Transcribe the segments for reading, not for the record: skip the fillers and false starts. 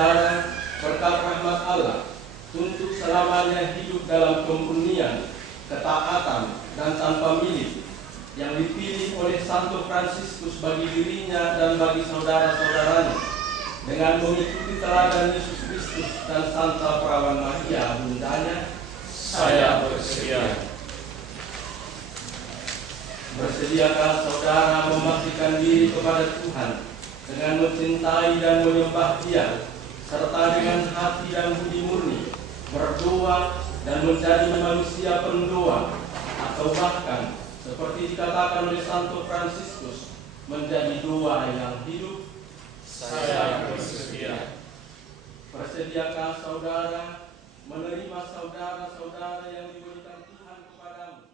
saudara berkat rahmat Allah untuk selamanya hidup dalam kemurnian, ketaatan, dan tanpa milik yang dipilih oleh Santo Fransiskus bagi dirinya dan bagi saudara-saudaranya dengan mengikuti teladan Yesus Kristus dan Santa Perawan Maria bundanya. Saya bersedia. Bersediakah saudara membaktikan diri kepada Tuhan dengan mencintai dan menyembah Dia, serta dengan hati dan budi murni berdoa dan menjadi manusia pendoa, atau bahkan seperti dikatakan oleh Santo Fransiskus, menjadi doa yang hidup? Saya bersedia. Bersediakah saudara menerima saudara-saudara yang diberikan Tuhan kepadamu?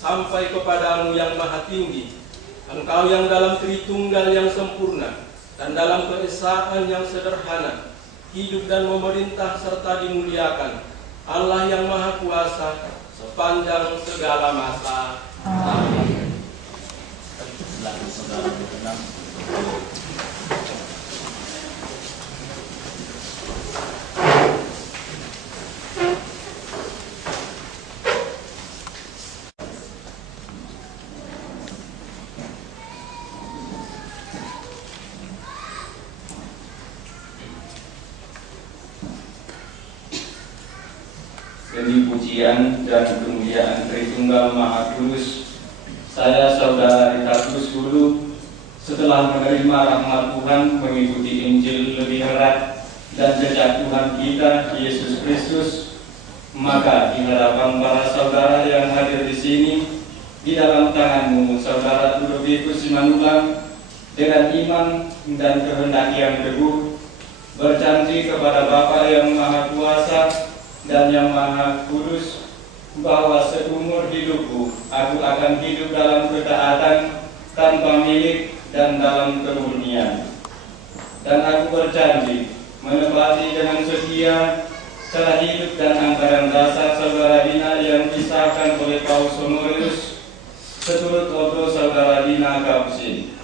sampai kepadamu yang Maha tinggi, Engkau yang dalam Tritunggal yang sempurna dan dalam keesaan yang sederhana, hidup dan memerintah serta dimuliakan, Allah yang Maha Kuasa sepanjang segala masa. Amin. Silakan saudara berkenan. Demi pujian dan kemuliaan Tritunggal Maha Kudus, saya Saudara Ritatus Gulu, setelah menerima rahmat Tuhan mengikuti Injil lebih erat dan jejak Tuhan kita Yesus Kristus, maka di hadapan para saudara yang hadir di sini, di dalam tanganmu Saudara Ludovikus Simanullang dengan iman dan kehendak yang teguh berjanji kepada Bapa yang Maha Kuasa dan yang Maha Kudus bahwa seumur hidupku aku akan hidup dalam ketaatan tanpa milik dan dalam kemurnian. Dan aku berjanji menepati dengan setia cara hidup dan anggaran dasar Saudara Dina yang disahkan oleh Paus Honorius seturut ordo Saudara Dina Kapusin.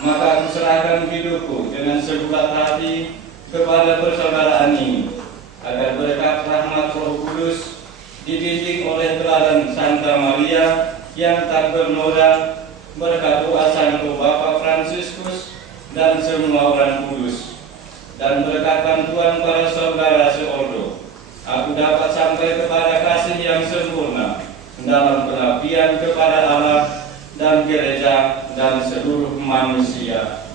Maka aku serahkan hidupku dengan sebulat hati kepada persaudaraan ini, agar berkat rahmat Roh Kudus dibimbing oleh teladan Santa Maria yang tak bernoda, berkat doa Santo Bapa Fransiskus dan semua orang kudus, dan berkat bantuan para saudara seordo, aku dapat sampai kepada kasih yang sempurna dalam pengabdian kepada Allah dan gereja dan seluruh manusia.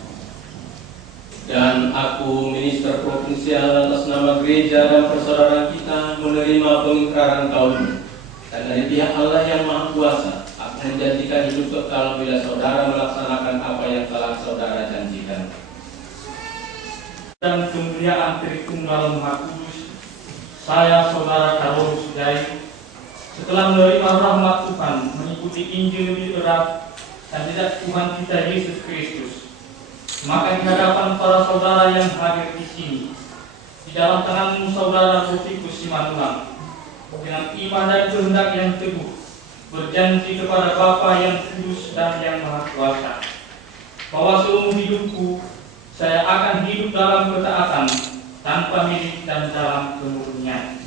Dan aku, minister provinsial atas nama gereja dan persaudaraan kita, menerima pengingkaran kaum, dan dari pihak Allah yang Maha Kuasa akan menjanjikan hidup kekal bila saudara melaksanakan apa yang telah saudara janjikan. Dan kemuliaan Tritunggal Maha Kudus, saya Saudara Karolus Sudai, setelah menerima rahmat Tuhan mengikuti Injil lebih erat dan jejak Tuhan kita Yesus Kristus, maka di hadapan para saudara yang hadir di sini, di dalam tanganmu Saudara Ludovikus Simanullang, dengan iman dan kehendak yang teguh, berjanji kepada Bapa yang kudus dan yang Maha Kuasa, bahwa seumur hidupku saya akan hidup dalam ketaatan, tanpa milik dan dalam kemurnian.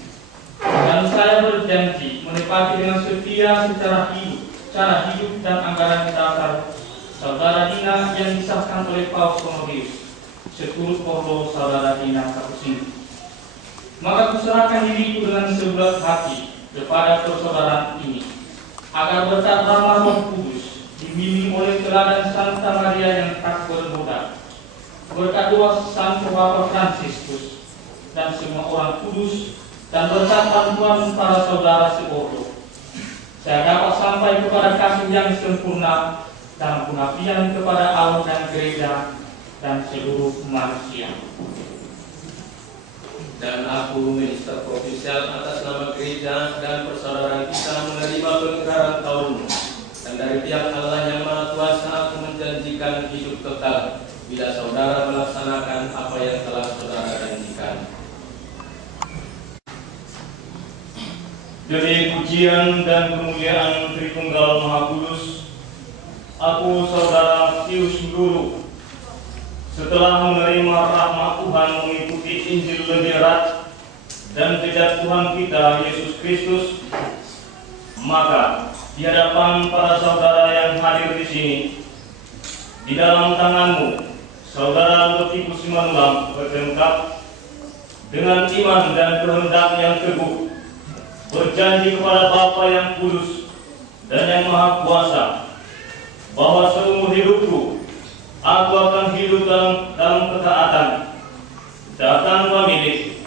Dan saya berjanji menepati dengan setia cara hidup dan anggaran dasar Saudara Dina yang disahkan oleh Paus Honorius, seturut ordo Saudara Dina Kapusin. Maka kuserahkan diriku dengan sebulat hati kepada persaudaraan ini, agar berkat rahmat Roh Kudus dibimbing oleh teladan Santa Maria yang tak bernoda, berkat doa Santo Bapa Fransiskus dan semua orang kudus, dan berkat bantuan para saudara seordo, saya dapat sampai kepada kasih yang sempurna dalam pengabdian kepada Allah dan gereja dan seluruh manusia. Dan aku, minister provinsial atas nama gereja dan persaudaraan kita, menerima pengingkaran kaum, dan dari pihak Allah yang Maha Kuasa aku menjanjikan hidup kekal bila saudara melaksanakan apa yang telah saudara janjikan. Demi pujian dan kemuliaan Tritunggal Maha Kudus, aku Saudara Pius Guru, setelah menerima rahmat Tuhan mengikuti Injil lebih erat dan jejak Tuhan kita Yesus Kristus, maka di hadapan para saudara yang hadir di sini, di dalam tanganmu Saudara Ludovikus Simanullang berlengkap dengan iman dan kehendak yang teguh, berjanji kepada Bapa yang kudus dan yang Maha Kuasa, bahwa seumur hidupku aku akan hidup dalam ketaatan, tanpa milik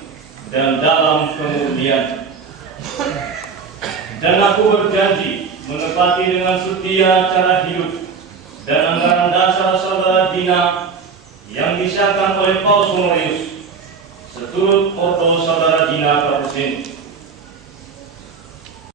dan dalam kemurnian. Dan aku berjanji menepati dengan setia cara hidup dan anggaran dasar Saudara Dina yang disahkan oleh Paus Honorius, seturut ordo Saudara Dina Kapusin.